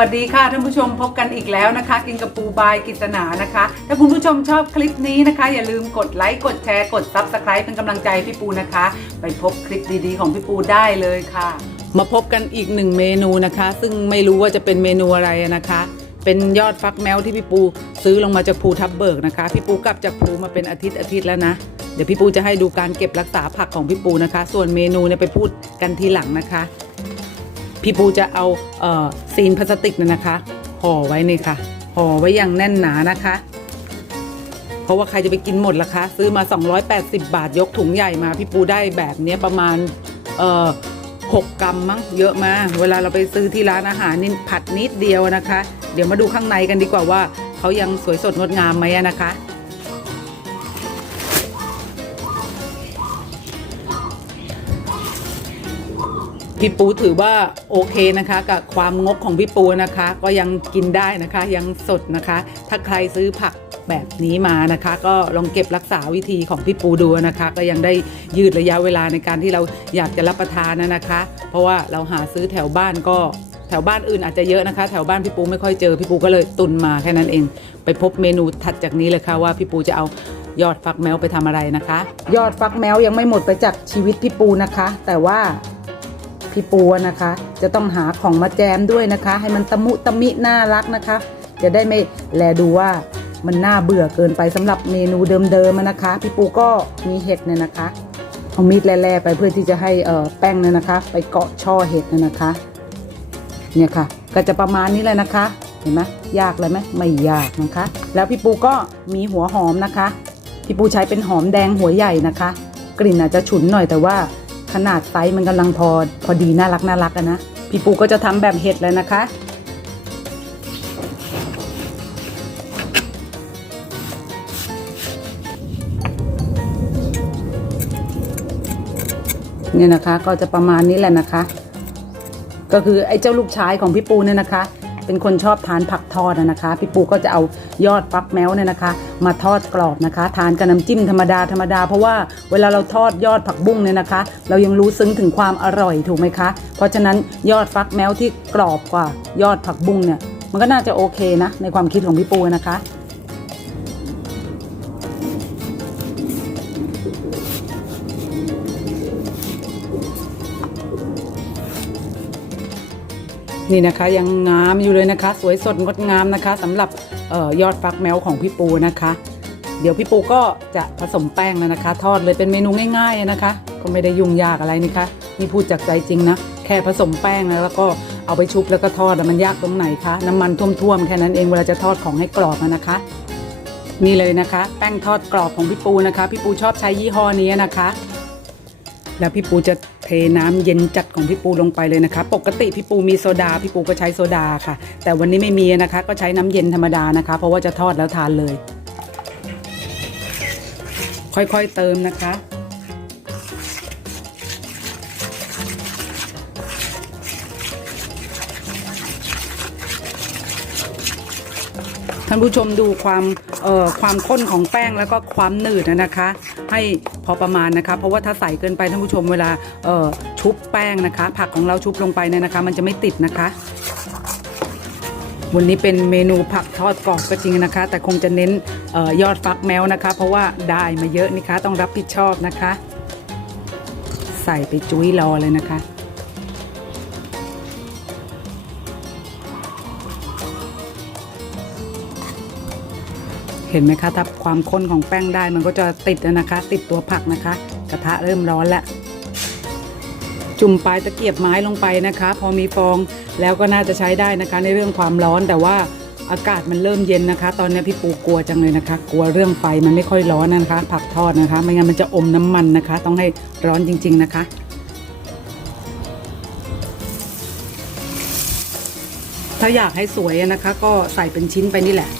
วัสดีค่ะท่านผู้ชมพบกันอีกแล้วนะคะ กินกับปูบายกิตนานะคะ ถ้าคุณผู้ชมชอบคลิปนี้นะคะ อย่าลืมกดไลค์กดแชร์กดซับสไครป์เป็นกำลังใจพี่ปูนะคะ ไปพบคลิปดีๆของพี่ปูได้เลยค่ะ มาพบกันอีกหนึ่งเมนูนะคะ ซึ่งไม่รู้ว่าจะเป็นเมนูอะไรนะคะ เป็นยอดฟักแมวที่พี่ปูซื้อลงมาจากภูทับเบิกนะคะ พี่ปูกลับจากภูมาเป็นอาทิตย์อาทิตย์แล้วนะเดี๋ยวพี่ปูจะให้ดูการเก็บรักษาผักของพี่ปูนะคะ ส่วนเมนูเนี่ยไปพูดกันทีหลังนะคะ พี่ปูจะเอาเอ่อซีนพลาสติกเนี่ยนะคะห่อไว้นี่ค่ะห่อไว้อย่างแน่นหนานะคะ เพราะว่าใครจะไปกินหมดล่ะคะ ซื้อมา 280 บาทยกถุงใหญ่มา พี่ปูได้แบบนี้ประมาณเอ่อหกกรัมมั้งเยอะมากเวลาเราไปซื้อที่ร้านอาหารนี่ผัดนิดเดียวนะคะ เดี๋ยวมาดูข้างในกันดีกว่าว่าเขายังสวยสดงดงามไหมนะคะ พี่ปูถือว่าโอเคนะคะ กับความงกของพี่ปูนะคะ ก็ยังกินได้นะคะ ยังสดนะคะ ถ้าใครซื้อผักแบบนี้มานะคะ ก็ลองเก็บรักษาวิธีของพี่ปูดูนะคะ ก็ยังได้ยืดระยะเวลาในการที่เราอยากจะรับประทานนะคะ เพราะว่าเราหาซื้อแถวบ้านก็แถวบ้านอื่นอาจจะเยอะนะคะ แถวบ้านพี่ปูไม่ค่อยเจอพี่ปูก็เลยตุนมาแค่นั้นเอง ไปพบเมนูถัดจากนี้เลยค่ะว่าพี่ปูจะเอายอดฟักแมวไปทำอะไรนะคะ ยอดฟักแมวยังไม่หมดไปจากชีวิตพี่ปูนะคะ แต่ว่า พี่ปูนะคะ จะต้องหาของมาแจมด้วยนะคะ ให้มันตะมุตะมิน่ารักนะคะ จะได้ไม่แลดูว่ามันน่าเบื่อเกินไปสำหรับเมนูเดิมๆนะคะ พี่ปูก็มีเห็ดเนี่ยนะคะเอามีดแล่ๆไปเพื่อที่จะให้เอ่อแป้งเนี่ยนะคะ ไปเกาะช่อเห็ดเนี่ยนะคะ เนี่ยค่ะ ก็จะประมาณนี้เลยนะคะ เห็นไหมยากเลยไหมไม่ยากนะคะ แล้วพี่ปูก็มีหัวหอมนะคะ พี่ปูใช้เป็นหอมแดงหัวใหญ่นะคะ กลิ่นอาจจะฉุนหน่อยแต่ว่า ขนาดไซส์มันกำลังพอพอดีน่ารักน่ารักอะนะ พี่ปูก็จะทำแบบเห็ดเลยนะคะ เนี่ยนะคะก็จะประมาณนี้แหละนะคะ ก็คือไอ้เจ้าลูกชายของพี่ปูเนี่ยนะคะ เป็นคนชอบทานผักทอดอะนะคะพี่ปูก็จะเอายอดฟักแมวเนี่ยนะคะ มาทอดกรอบนะคะ ทานกับน้ำจิ้มธรรมดาธรรมดาเพราะว่าเวลาเราทอดยอดผักบุ้งเนี่ยนะคะ เรายังรู้ซึ้งถึงความอร่อยถูกไหมคะ เพราะฉะนั้นยอดฟักแมวที่กรอบกว่ายอดผักบุ้งเนี่ยมันก็น่าจะโอเคนะในความคิดของพี่ปูนะคะ นี่นะคะยังงามอยู่เลยนะคะ สวยสดงดงามนะคะสำหรับออยอดฟักแมวของพี่ปูนะคะ เดี๋ยวพี่ปูก็จะผสมแป้งแล้วนะคะ ทอดเลยเป็นเมนูง่ายๆนะคะ ก็ไม่ได้ยุ่งยากอะไรนี่คะนี่พูดจากใจจริงนะแค่ผสมแป้งแล้วก็เอาไปชุบแล้วก็ทอดมันยากตรงไหนคะน้ำมันท่วมๆแค่นั้นเองเวลาจะทอดของให้กรอบนะคะนี่เลยนะคะ แป้งทอดกรอบของพี่ปูนะคะ พี่ปูชอบใช้ยี่ห้อนี้นะคะ แล้วพี่ปูจะ น้ำเย็นจัดของพี่ปูลงไปเลยนะคะ ปกติพี่ปูมีโซดาพี่ปูก็ใช้โซดาค่ะ แต่วันนี้ไม่มีนะคะ ก็ใช้น้ำเย็นธรรมดานะคะ เพราะว่าจะทอดแล้วทานเลย ค่อยๆเติมนะคะ ท่านผู้ชมดูความเอ่อความข้นของแป้งแล้วก็ความหนืดนะคะ ให้พอประมาณนะคะ เพราะว่าถ้าใส่เกินไปท่านผู้ชมเวลาเอ่อชุบแป้งนะคะ ผักของเราชุบลงไปเนี่ยนะคะ มันจะไม่ติดนะคะ วันนี้เป็นเมนูผักทอดกรอบก็จริงนะคะ แต่คงจะเน้นออยอดฟักแมวนะคะ เพราะว่าได้มาเยอะนี่คะต้องรับผิดชอบนะคะ ใส่ไปจุ้ยรอเลยนะคะ เห็นไหมคะถ้าความข้นของแป้งได้มันก็จะติดนะคะ ติดตัวผักนะคะ กระทะเริ่มร้อนแล้วจุ่มปลายตะเกียบไม้ลงไปนะคะ พอมีฟองแล้วก็น่าจะใช้ได้นะคะ ในเรื่องความร้อนแต่ว่าอากาศมันเริ่มเย็นนะคะ ตอนนี้พี่ปูกลัวจังเลยนะคะ กลัวเรื่องไฟมันไม่ค่อยร้อนนะคะ ผักทอดนะคะ ไม่งั้นมันจะอมน้ำมันนะคะ ต้องให้ร้อนจริง ๆนะคะถ้าอยากให้สวยนะคะ ก็ใส่เป็นชิ้นไปนี่แหละ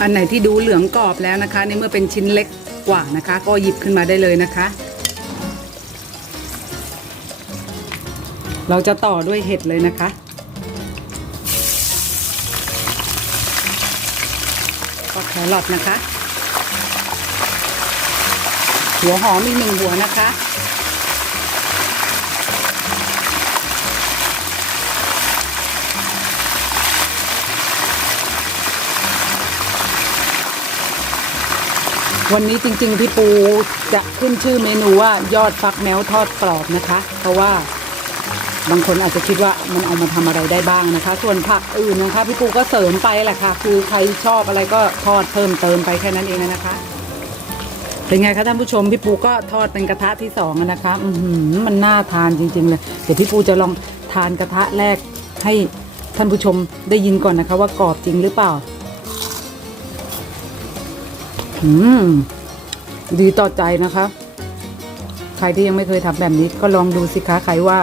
อันไหนที่ดูเหลืองกรอบแล้วนะคะในเมื่อเป็นชิ้นเล็กกว่านะคะ ก็หยิบขึ้นมาได้เลยนะคะ เราจะต่อด้วยเห็ดเลยนะคะ ก็แครอทนะคะ หัวหอมอีกหนึ่งหัวนะคะ วันนี้จริงๆพี่ปูจะขึ้นชื่อเมนูว่ายอดฟักแมวทอดกรอบนะคะ เพราะว่าบางคนอาจจะคิดว่ามันเอามาทำอะไรได้บ้างนะคะ ส่วนผักอื่นนะคะพี่ปูก็เสริมไปแหละค่ะ คือใครชอบอะไรก็ทอดเพิ่มเติมไปแค่นั้นเองนะคะ เป็นไงคะท่านผู้ชมพี่ปูก็ทอดเป็นกระทะที่สองนะคะอืมันน่าทานจริง ๆ เลยเดี๋ยวพี่ปูจะลองทานกระทะแรกให้ท่านผู้ชมได้ยินก่อนนะคะ ว่ากรอบจริงหรือเปล่า อืมดีต่อใจนะคะ ใครที่ยังไม่เคยทำแบบนี้ก็ลองดูสิคะใครว่า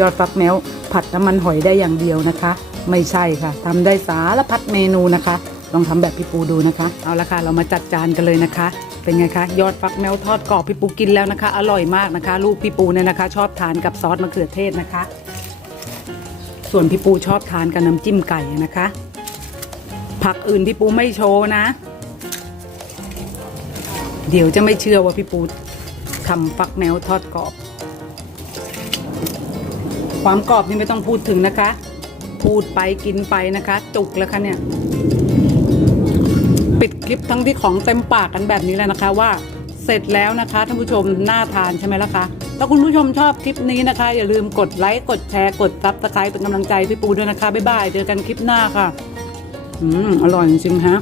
ยอดฟักแมวผัดน้ำมันหอยได้อย่างเดียวนะคะ ไม่ใช่ค่ะทำได้สารพัดเมนูนะคะ ลองทำแบบพี่ปูดูนะคะ เอาละค่ะ เรามาจัดจานกันเลยนะคะ เป็นไงคะยอดฟักแมวทอดกรอบพี่ปูกินแล้วนะคะ อร่อยมากนะคะ ลูกพี่ปูเนี่ยนะคะ ชอบทานกับซอสมะเขือเทศนะคะ ส่วนพี่ปูชอบทานกับน้ำจิ้มไก่นะคะ ผักอื่นพี่ปูไม่โชว์นะ เดี๋ยวจะไม่เชื่อว่าพี่ปูทำฟักแมวทอดกรอบ ความกรอบนี่ไม่ต้องพูดถึงนะคะ พูดไปกินไปนะคะ จุกแล้วค่ะเนี่ย ปิดคลิปทั้งที่ของเต็มปากกันแบบนี้แล้วนะคะ ว่าเสร็จแล้วนะคะท่านผู้ชมน่าทานใช่ไหมล่ะคะถ้าคุณผู้ชมชอบคลิปนี้นะคะ อย่าลืมกดไลค์กดแชร์กดซับสไครป์เป็นกำลังใจพี่ปูด้วยนะคะบ๊ายบายเจอกันคลิปหน้าค่ะ อืมอร่อยจริงฮะ